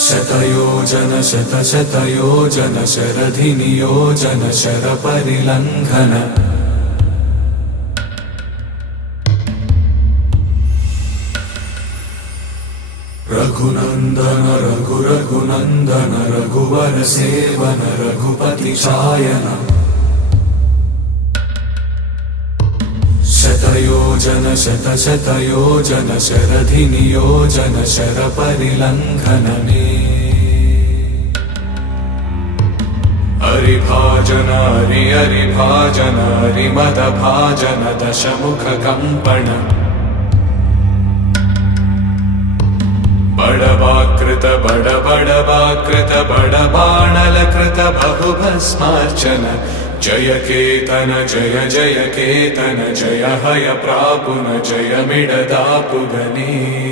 शतयोजन शतशतयोजन शरधिनियोजन शरपरिलङ्घन रघुनन्दन रघुरघुनन्दन रघुवर seven Raghupati चायन शतयोजन शतशतयोजन शरधिनियोजन शरपरिलङ्घनने हरिभाजन हरिभाजन हरिमदभाजन दशमुखकम्पण बड़वाकृत बड़बड़वाकृत बड़बाणलकृत बहुभस्मार्चन जय केतन जय जय केतन जय हय प्रापुन जय मिडदापुगने।